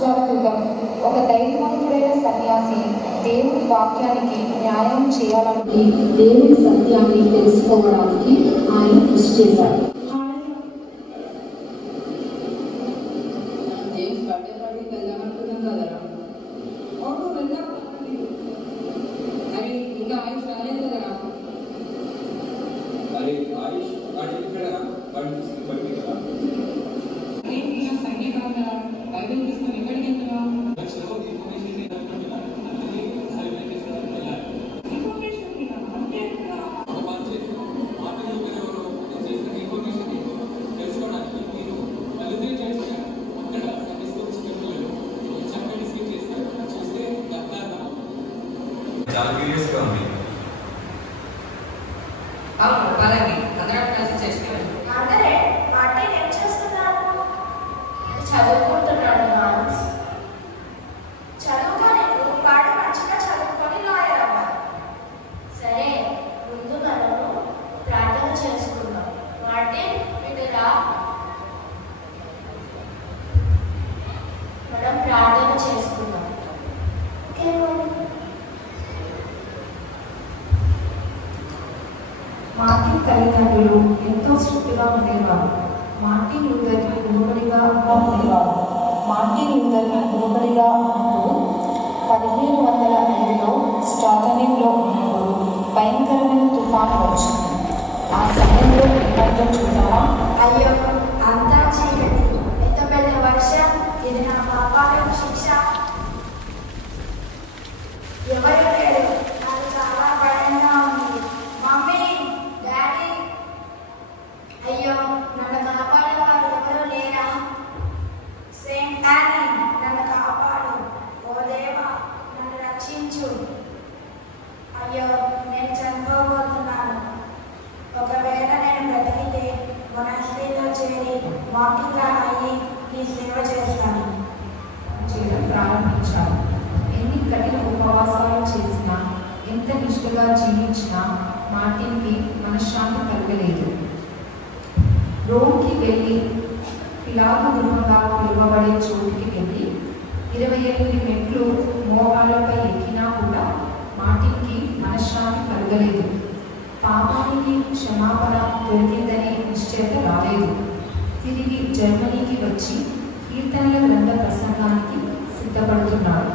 సంవత్సరాల క్రితం ఒక ధైర్యవంతుడైన సన్యాసి దేవుని వాక్యానికి న్యాయం చేయాలని దేవుని సత్యాన్ని తెలుసుకోవడానికి ఆయన కృషి చేశాడు. చాలా క్యూరియస్గా ఉంది. అవును పదండి అందరం కలిసి చేసుకున్నాం. అందరే మార్టిన్ ఏం చేస్తున్నాడు? చదువుకుంటున్నాడు. మాన్స్ చదువుకొని వాడు మంచిగా చదువుకొని లాయర్ అవ్వాలి. సరే ముందు మనము ప్రార్థన చేసుకుందాం. మార్టిన్ ఇటురా, మనం ప్రార్థన చేసుకుందాం. ఓకే మార్టిన్ తల్లిదండ్రులు ఎంతో స్ట్రిక్ట్గా ఉండేవారు. మార్టిన్ లూథర్కి గురుబడిగా ఉండేవారు. మార్టిన్ లూథర్కి గురుబడిగా ఉంటూ 1505లో స్టార్టనింగ్లో ఉన్నప్పుడు భయంకరమైన తుఫాను వచ్చింది. ఆ సమయంలో ఏమైందో చూద్దామా? అయ్యో అంతా చీకటి, ఎంత పెద్ద వర్షం! ఇది నా పాపాలకు శిక్ష. ఎవరు లేరు, నాకు చాలా భయంగా ఉంది. మమ్మీ, డాడీ, అయ్యో నన్ను కాపాడేవారు ఎవరూ లేరా? సెయింట్ యానీ, నన్ను కాపాడు. ఓ దేవా, నన్ను రక్షించు. అయ్యో నేను చనిపోబోతున్నాను. ఒకవేళ నేను బ్రతికితే మొనాస్ట్రీలో చేరి మార్టిన్గా అయ్యి నీ సేవ చేస్తాను. చేయడం ప్రారంభించారు. ఎన్ని కఠిన ఉపవాసాలు చేసినా, ఎంత నిష్ఠగా జీవించినా మార్టిన్కి మనశ్శాంతి కలగలేదు. రోమ్కి వెళ్ళి పిలాతు గృహంగా పిలువబడే చోటుకి వెళ్ళి 28 మెట్లు మోకాళ్ళపై ఎక్కినా కూడా మార్టిన్కి మనశ్శాంతి కలగలేదు. పాపానికి క్షమాపణ దొరికిందని నిశ్చయత రాలేదు. తిరిగి జర్మనీకి వచ్చి కీర్తనల గ్రంథ ప్రసంగానికి సిద్ధపడుతున్నాడు.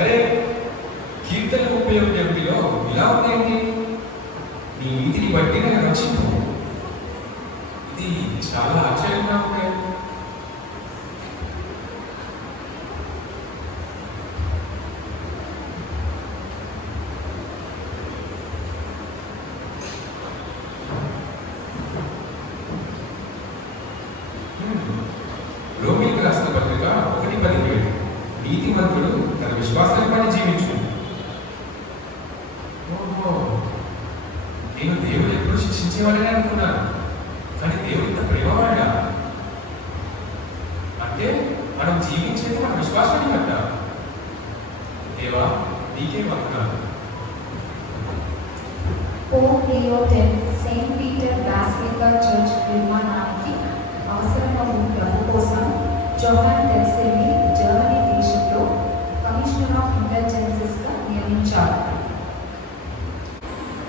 అరే కీర్తన 31లో ఇలా ఉందేంటి? నీ నీతిని బట్టి నేను రక్షింపు. ఇది చాలా ఆశ్చర్యంగా ఉంది. రోమిలకు రాసిన పత్రిక 1:17 నీతిమంతుడు తన విశ్వాసాన్ని పని జీవించు. ఓహో, నేను దేవుడు ఎప్పుడు శిక్షించేవాడని అనుకున్నాను, కానీ దేవుడు ఇంత ప్రేమవాడా? అంటే మనం జీవించేది మన విశ్వాసాన్ని బట్ట. దేవా నీకే వందనాలు. Pope Leo X Saint Peter basilica church నిర్మాణానికి అవసరమైన డబ్బు కోసం జోహాన్ టెక్సెల్ని జర్మనీ దేశంలో కమిషనర్ ఆఫ్ ఇంటెలిజెన్సెస్గా నియమించారు.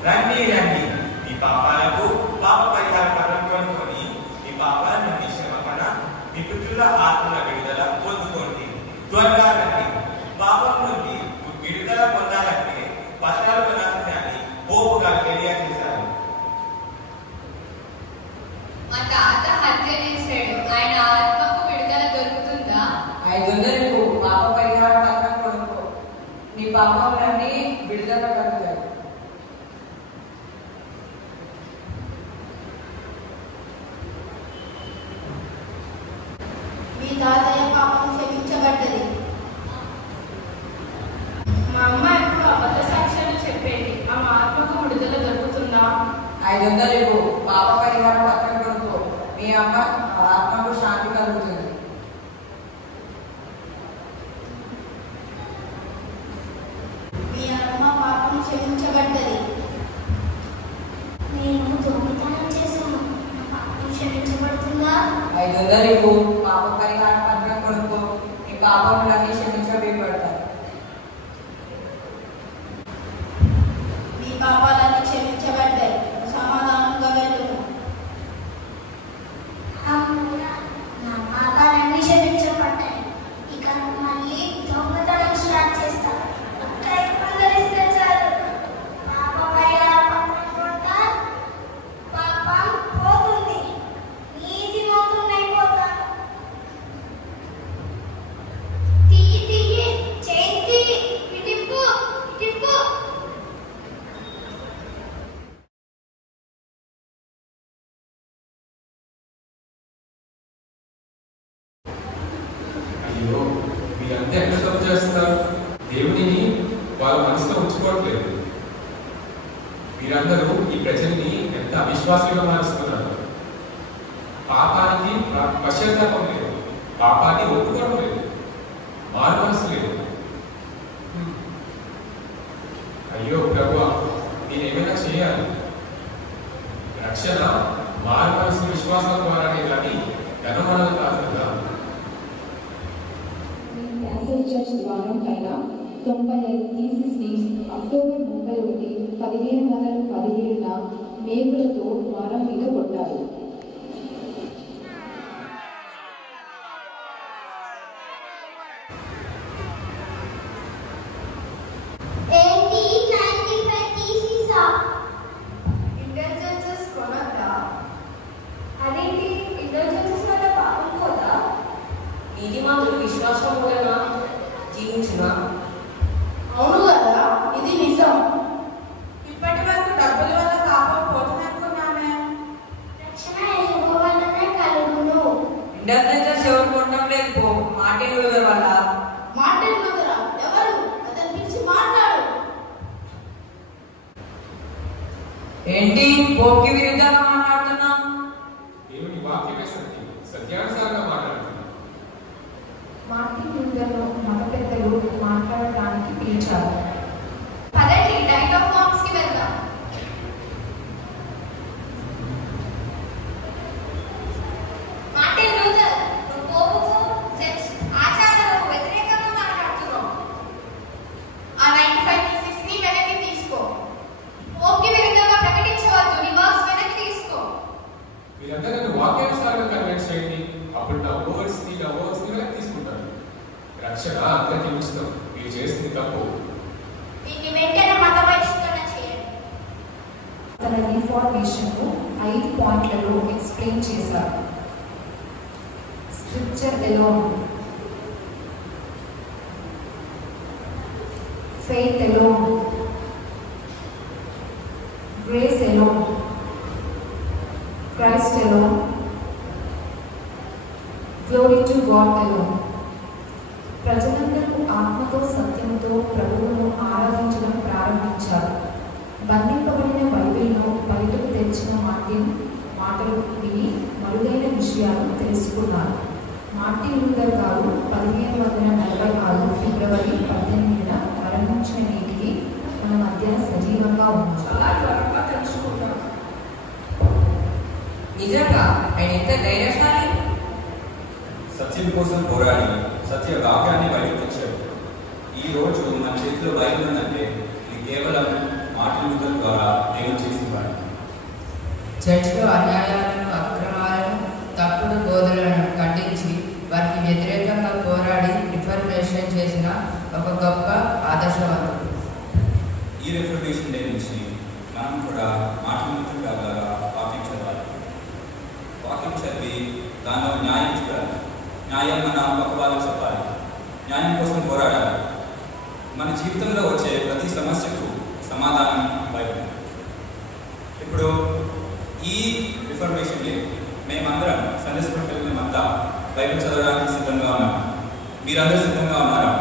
రండి రండి, మీ పాపాలకు పాప పరిహార పత్రం కొనుక్కొని మీ పాపాల నుండి క్షమాపణ, మీ పుత్రుల ఆత్మల విడుదల పొందుకోండి. త్వరగా రండి. పాపం నుండి విడుదల పొందాలంటే పత్రాలు కొనాలని పోపు గారు తెలియజేశారు. మా తాత హత్య చేశాడు, ఆయన ఆత్మకు విడుదల దొరుకుతుందా? 500 పాప పరిహార పత్రం కొనుక్కో, నీ పాపములన్నీ విడుదల కలుగుతాయి. మీ తాతయ్య పాపం క్షమించబడ్డది. మా అమ్మ ఎప్పుడు అబద్ధ సాక్ష్యాలు చెప్పేది, ఆమె ఆత్మకు విడుదల దొరుకుతుందా? 500 పాప పరిహార పత్రం కొనుక్కో, మీ అమ్మ ఆత్మకు శాంతి కలుగుతుంది. మీ అమ్మ పాపం క్షమించబడ్డది. మీరందరికీ పాప పరిహార పత్రం కొరకు మీ పాపములన్నీ క్షమించబడతారు. మీ పాపాలన్నీ క్షమించబడ్డాయి. సమాధానంగా వెళ్ళుము. నా పాపాలన్నీ క్షమించబడ్డాయి. ఇక మళ్ళీ దొంగతనం స్టార్ట్ చేస్తా. అక్కడికి పందరిస్తే చాలు. పాప పరిహార పత్రం కొడతా, పాపం పోతుంది. నీతి మోతున్నైపోతాను. తీయి తీయి, చేయి తీయి, ఇటిప్పు ఇటిప్పు. అయ్యో, మీరంతా ఎక్కడ తప్పు చేస్తున్నారు? దేవుడిని వాళ్ళ మనసులో ఉంచుకోవట్లేదు. మీరందరూ ఈ ప్రజల్ని ఎంత అవిశ్వాసంగా మారుస్తున్నారు. పాపానికి పశ్చాత్తాపం లేదు, పాపాన్ని ఒప్పుకోవడం లేదు, మారు మనసు లేదు. అయ్యో ప్రభువా, నేను ఏమైనా చేయాలి. రక్షణ మారు మనసు విశ్వాసం ద్వారానే కానీ ధనమానాలు కాదు కదా. క్యాన్సర్ చర్చ్ ద్వారం పైన 95 థీసిస్ని అక్టోబర్ 31, 1517న మేకులతో ద్వారం మీద కొట్టారు. ఏంటి 95 థీసిసా? ఇంటెలిజెన్సెస్ కొనద్దా? అదేంటి ఇంటెలిజెన్సెస్ వల్ల పాపం పోదా? నీతిమంతులు విశ్వాసం మూలన జీవించిన అవును కదా, ఇది నిజం. ఇప్పటి వరకు డబ్బుల వల్ల పాపం పోతుందనుకున్నామే. రక్షణ యెహోవా వలనే కలుగును. ఇంటెలిజెన్స్ ఎవరు కొట్టడం లేదు పో, మార్టిన్ లూథర్ వల్ల. మార్టిన్ లూథరా? ఎవరు? అతను పిలిచి మాట్లాడు. ఏంటి పోకి విరుద్ధంగా మాట్లాడుతున్నా? దేవుని వాక్యమే సత్యం, సత్యానుసారంగా మాట్లాడుతున్నాం. మార్టిన్ లూథర్ను మత పెద్దలు మాట్లాడటానికి పిలిచారు. పదండి, డైట్ ఆఫ్ ఫార్మ్స్ కి వెళ్దాం. మార్టిన్ లూథర్, నువ్వు పోపుకు ఆచారాలకు వ్యతిరేకంగా మాట్లాడుతున్నావు. ఆ 95 థీసిస్ ని వెనక్కి తీసుకో. పోపుకి విరుద్ధంగా ప్రకటించవద్దు. నీ వర్క్స్ వెనక్కి తీసుకో. మీరంతా నన్ను వాక్యానుసారంగా కన్విన్స్ చేయండి. అప్పుడు నా వర్డ్స్ ని వెనక్కి తీసుకుంటాను. రక్షణ అందరికీ ఉచితం. మీరు చేసింది తప్పు. దీన్ని వెంటనే మత పరిశోధన చేయండి. తన రిఫార్మేషన్ను 5 పాయింట్లలో ఎక్స్ప్లెయిన్ చేశారు. Scripture alone, faith alone, grace alone, Christ alone, glory to God alone. ప్రజలందరూ ఆత్మతో సత్యంతో ప్రభువును ఆరాధించడం ప్రారంభించారు. బంధింపబడిన బైబిల్ను బయటకు తెచ్చిన మార్టిన్ మాటలు విని మరుగైన విషయాలు తెలుసుకున్నారు. మార్టిన్ లూథర్ గారు 1546 ఫిబ్రవరి 18న మరణించిన నేటికి మన మధ్య సజీవంగా ఉన్నారు. చాలా త్వరగా తెలుసుకుంటాం. నిజంగా ఆయన ఎంత ధైర్యశాలి. సత్యం కోసం పోరాడి సత్య వాక్యాన్ని బయటకు తెచ్చాడు. ఈ రోజు మన చేతిలో బైబిల్ ఉందంటే ఇది కేవలం మార్టిన్ లూథర్ ద్వారా దేవుడు చేసేవాడు. చర్చ్లో అన్యాయాలను, అక్రమాలను, తప్పుడు బోధనలను ఖండించి వారికి వ్యతిరేకంగా పోరాడి రిఫర్మేషన్ చేసిన ఒక గొప్ప ఆదర్శవంతుడు. ఈ రిఫర్మేషన్ డే నుంచి మనం కూడా మార్టిన్ లూథర్ గారిలాగా వాక్యం చదవాలి. వాక్యం చదివి దానిలో న్యాయం చూడాలి. న్యాయం మన పక్క వాళ్ళకి చెప్పాలి. న్యాయం కోసం పోరాడాలి. మన జీవితంలో వచ్చే ప్రతి సమస్యకు సమాధానం బైబిల్. ఇప్పుడు ఈ రిఫర్మేషన్ డే మేమందరం సండే స్కూల్ పిల్లలంతా బైబిల్ చదవడానికి సిద్ధంగా ఉన్నాం. మీరందరూ సిద్ధంగా ఉన్నారా?